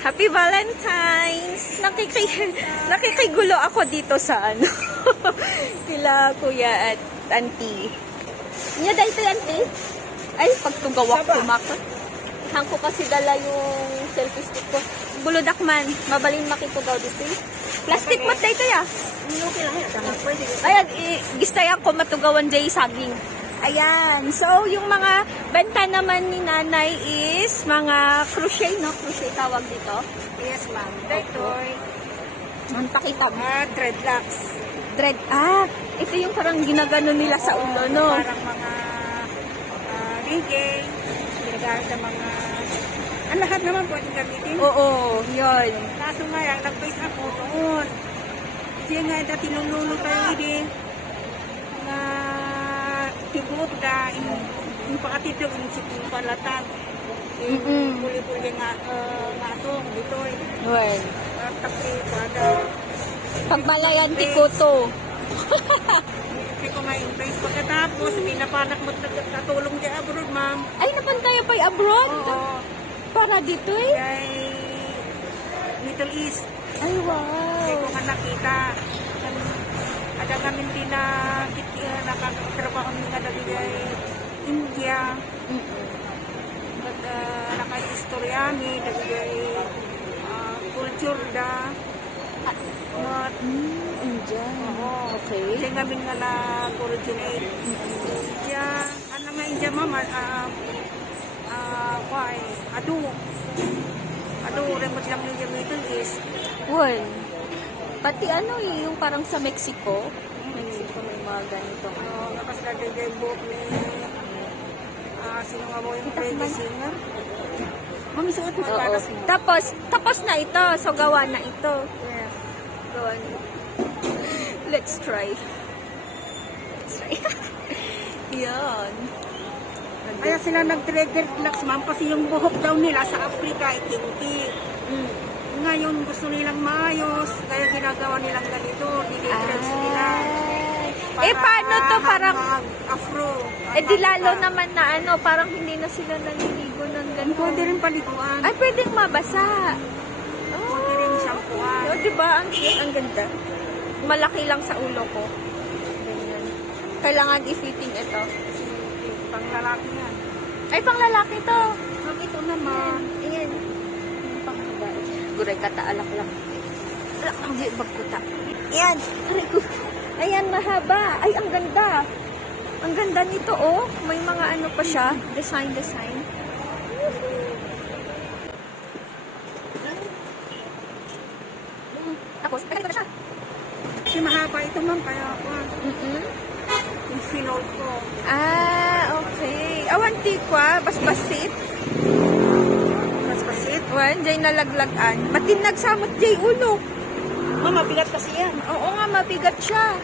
Happy Valentine's! Nakikigulo ako dito sa ano. Kila kuya at auntie. Nya dahil ito auntie? Ay, pagtugawak kumakot. Hang ko kasi dala yung selfie stick ko. Buludak man. Mabalin makitugaw dito eh. Plastic mat dito ya. Okay lang yan. Pwede. Ayan, gistayan ko matugawan jay saging. Ayan. So, yung mga benta naman ni nanay is mga crochet, no? Crochet tawag dito. Yes, ma'am. Dito. Mantakita mo. Dreadlocks. Ito yung parang ginagano nila sa ulo, no? Parang mga reggae. Ginagamit sa mga... Ang lahat naman pwedeng gamitin. Oo, yun. Kaso nga, ang nag-base ako doon. Kasi nga, dati lululo tayo din. Na tibok na yung pakatid doon, yung palatag. Puli-puli nga ito, dito. Well, Tapos, pada. pagmalayan tikuto. Hindi ko ma-impress. Pagkatapos, pinapanak mo natulong dyan abroad, ma'am. Ay, napantaya pa yung abroad? Oo. Para dito eh? Kay Middle East. Ay, wow. Hindi ko nga nakita. Ada kami nakakatrabaho nga dali kay India. Naka-historyami, dali kay culture da. Indian. Oo. Okay. Kasi kami nga na-originate. India. Ano nga India, ma'am? Ado, remote lang yung Middle East. Well, pati ano eh, yung parang sa Mexico. Mexico may mga ganito. Nakaslagay kay book ni sino nga mo yung reggae singer. Mami, suot mo Oo. patas mo. Tapos na ito. So, gawa na ito. Yes. Gawa na. Let's try. Yan. Kaya sila nag-trigger flux, ma'am, kasi yung buhok daw nila sa Africa ay kinti. Ngayon gusto nilang maayos, kaya ginagawa nilang ganito, dinidress nila. Paano to? Parang, afro. di lalo naman na ano, parang hindi na sila naliligo ng gano'n. Pwede rin paliguan. Ay, pwedeng mabasa. Pwede rin shampooan. Oh, diba? Ang cute, ang ganda. Malaki lang sa ulo ko. Ganyan. Kailangan i-fitting ito. Kasi pang lalaki yan. Ay, pang lalaki to. Ma'am, ito naman. Ayan. Pang babae. Guray kata, alak lang. Alak ang di bagkuta. Ayan. Aray ko. Ayan, mahaba. Ay, ang ganda. Ang ganda nito, oh. May mga ano pa siya. Design. Tapos, ay, ganito siya. Kasi mahaba ito, ma'am, kaya ako yung sinold ko. Okay. Awanti kwa, basbasit. Mas pasit. Wan, jay nalaglagan. Matinag samot jay ulo. Ma'am, mabigat kasi yan. Oo nga, mabigat siya.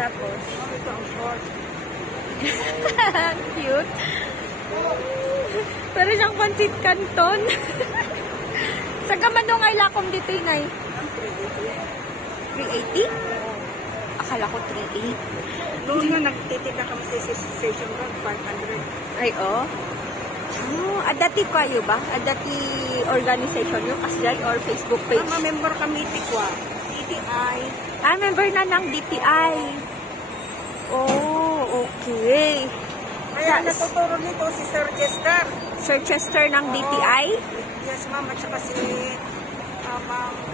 Tapos, Ito ang short. cute. Pero siyang pansit canton. Sa gamanong ay lakom dito yun ay. 380? Akala ko 38. Doon nga nagtitinda kami sa station road, 500. Ay, oh. Adati kayo ba? Adati organization yung Kasjay or Facebook page? Mama, member kami TICWA. TTI. Member na ng DTI. Oh, okay. Kaya natuturo nito si Sir Chester. Sir Chester ng DTI? Yes, ma'am. At saka si Ma'am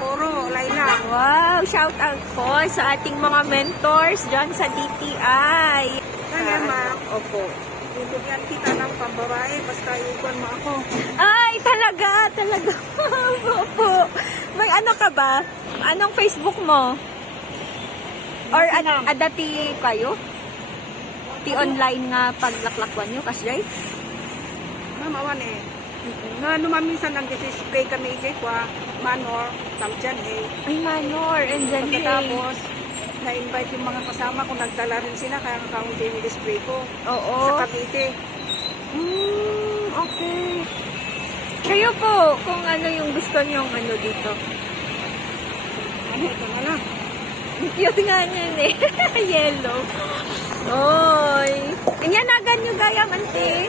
Poro, Laila. Wow, shout out po sa ating mga mentors dyan sa DTI. Kaya, ma'am, Opo. bibigyan kita ng pambabae basta iwan mo ako. Ay, talaga. Opo. May ano ka ba? Anong Facebook mo? Or adati kayo? Ti online nga paglaklakwan nyo, Kasjay? Ma'am, awan eh. Nga naman minsan nag-display kami kwa manor, tamdyan eh. Ay, Manor. And then, Pagkatapos, na-invite yung mga kasama ko, nagdala rin sila, kaya kaunti yung display ko. Oo. Sa Cavite. Okay. Kayo po, kung ano yung gusto nyong ano dito. Ano, ito na lang. Cute nga niyan eh. Yellow. Oy. Inyanagan nyo gayang ante.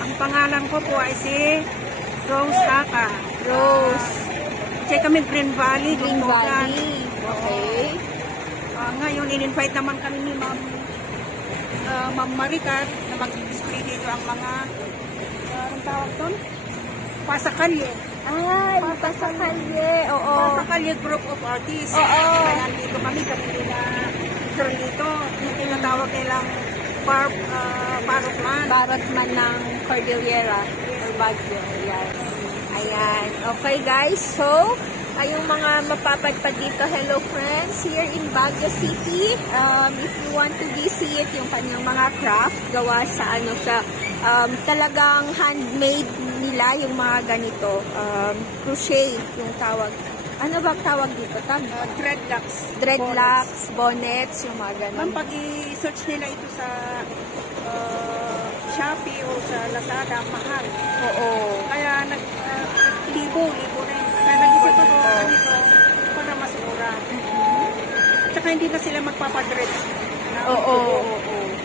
Ang pangalan ko po ay si Rose Haka. Rose. Diyan kami Green Valley. Green Dundogan. Valley. Okay. Ngayon, in-invite naman kami ni Ma'am Maricat na mag-display dito ang mga, anong tawag doon? Pasakalye. Ay, pasakalye. Oo. Pasakalye Group of Artists. Oo. Kaya nandito kami nila sir dito. Yung tinatawag nilang Barotman. Barotman ng Cordillera or Baguio. Ayan. Ayan. Okay guys, so yung mga mapapadpad dito, hello friends, here in Baguio City. If you want to visit yung kanyang mga craft, gawa sa ano sa talagang handmade nila yung mga ganito. Crochet yung tawag. Ano ba tawag dito? Dreadlocks. Dreadlocks, bonnets, yung mga Ma'am, ganun. pag i-search nila ito sa Shopee o sa Lazada, mahal. Oo. Kaya libo rin. Kaya nag-isip ako ganito para mas mura. Tsaka hindi na sila magpapadred. Oo.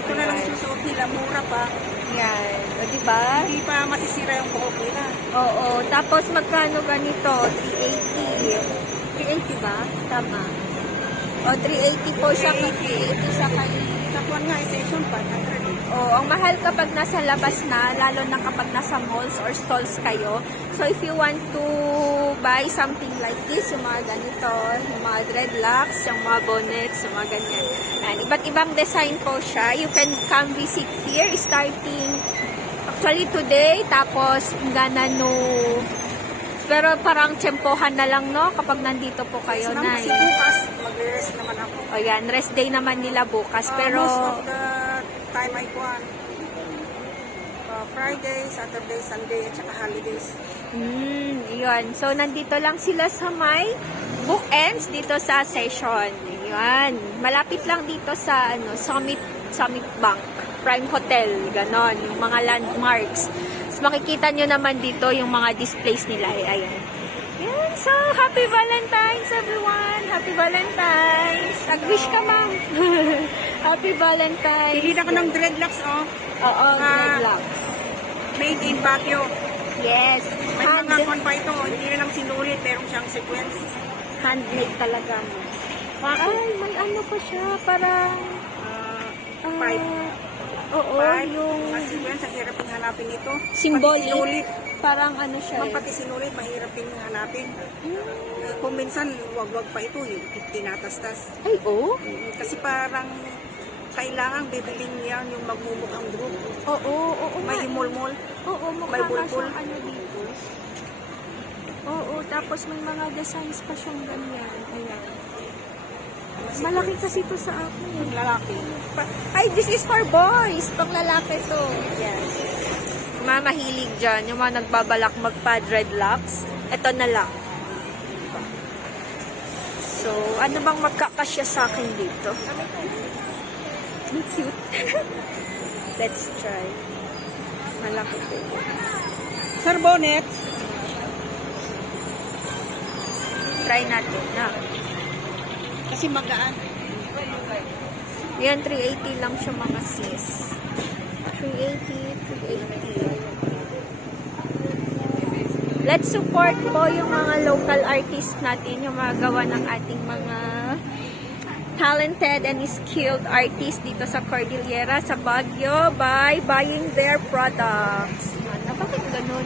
Ito na lang susuot nila, mura pa. Yan. O, diba? Hindi pa masisira yung buhok nila. Oo. Tapos magkano ganito? 380. 380 ba? Tama. O, 380 po siya. 380 siya kayo. Sa kuwan nga, session 500. Oh, ang mahal kapag nasa labas na, lalo na kapag nasa malls or stalls kayo. So, if you want to buy something like this, yung mga ganito, yung mga dreadlocks, yung mga bonnets, yung mga ganyan. And, iba't ibang design po siya. You can come visit here starting actually today, tapos hanggang no. Pero parang tsempohan na lang, no? Kapag nandito po kayo na. Kasi bukas, mag-rest naman ako. O yan, rest day naman nila bukas. Pero, Most of the time I kuwan. Friday, Saturday, Sunday, at saka holidays. Yun. So, nandito lang sila sa may bookends dito sa session. Yun. Malapit lang dito sa Summit Bank, Prime Hotel, ganon. Yung mga landmarks. So, makikita nyo naman dito yung mga displays nila. Ayan. Yan. So, happy Valentine's everyone! Happy Valentine's! Nag-wish ka, ma'am! Happy Valentine's! Hindi na ko ng dreadlocks, oh. Oo, dreadlocks. Made in Baguio. Yes. May mga kwan pa ito, hindi na lang sinulit, meron siyang sequence. Handmade talaga. Ay, may ano pa siya, parang... Pipe. Oo, yung... Mga sequence, ang hirap yung hanapin ito. Symbolic. Pati sinulit. Parang ano siya Kung eh. pati sinulit, mahirap din hanapin. Kung minsan, wag-wag pa ito, yung tinatastas. Ay, oo? Kasi parang kailangan bibilin niya yung magmumukhang group. Oo. May himol-mol. Oo, mukha may nga bulbul. siyang ano dito. Oo, tapos may mga designs pa siyang ganyan. Ayan. Malaki kasi ito sa akin. Yung lalaki. Ay, this is for boys. Pang lalaki to. Yes. Mga mahilig dyan. Yung mga nagbabalak magpa-dreadlocks. Ito na lang. So, ano bang magkakasya sa akin dito? Cute. Let's try. Malaki to. Sir Bonnet. Try natin na. Kasi magaan. Yan, 380 lang siya mga sis. 380. Let's support po yung mga local artists natin, yung mga gawa ng ating mga talented and skilled artists dito sa Cordillera, sa Baguio, by buying their products. Bakit ganun?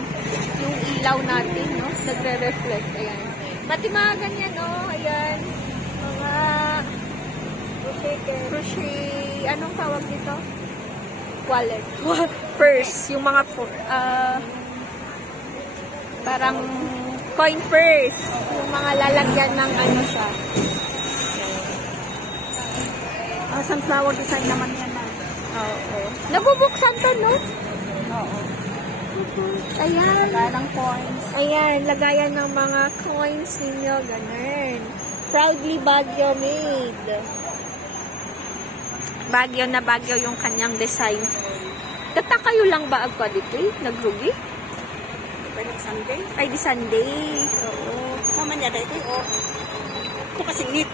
Yung ilaw natin, no? Nagre-reflect. Ayan. Pati mga ganyan, no? Ayan. Mga crochet. Anong tawag dito? Wallet. Purse. Yung mga parang coin purse. Yung mga lalagyan ng ano siya. Sunflower design naman yan na. Oo. Nabubuksan to, no? Oo. Ayan. Galang coins. Ayan, lagayan ng mga coins ninyo. Ganun. Proudly Baguio made. Baguio na Baguio yung kanyang design. Tata kayo lang ba agpa dito eh? Nagrugi? Pwede Sunday. Ay, di Sunday. Oo. Mama niya dahil ito, oh. Ito kasi neat.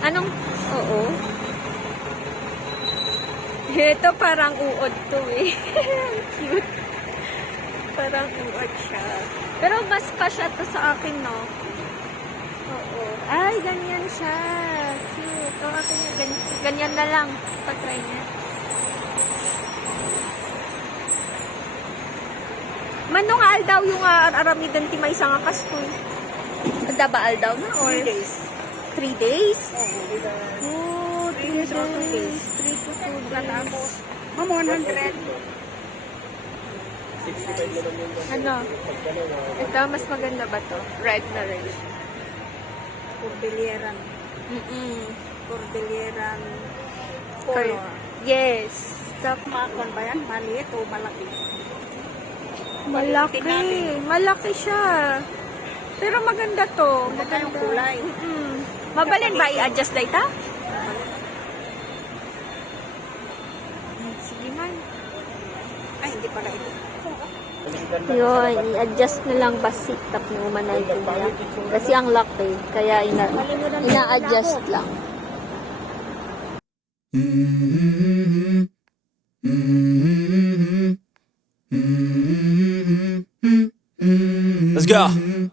Anong? Oo. Ito parang uod to eh. Cute. Parang uod siya. Pero mas kasya to sa akin, no? Oo. Ay, ganyan siya. Cute. O, akin na, ganyan na lang. Patry niya. Manong aldaw yung aramidan ti may isang kastoy. Ada ba aldaw na? Or 3 days. 3 days? Oo. Oh, 3 days. 3 days. 3 to 2 Tapos, days. ma'am, 100. Ano? Ito, mas maganda ba to? Red na red. Cordilleran. Cordilleran color. Yes. Tapos, Makon ba yan? Maliit o malaki? malaki. Malaki siya. Pero maganda to. Maganda yung kulay. Mabalin ba i-adjust na ita? Sige man. Ay, hindi pala ito. Yun, i-adjust na lang basic tap ng umanay ko niya. Kasi ang laki, kaya ina-adjust lang. Let's go.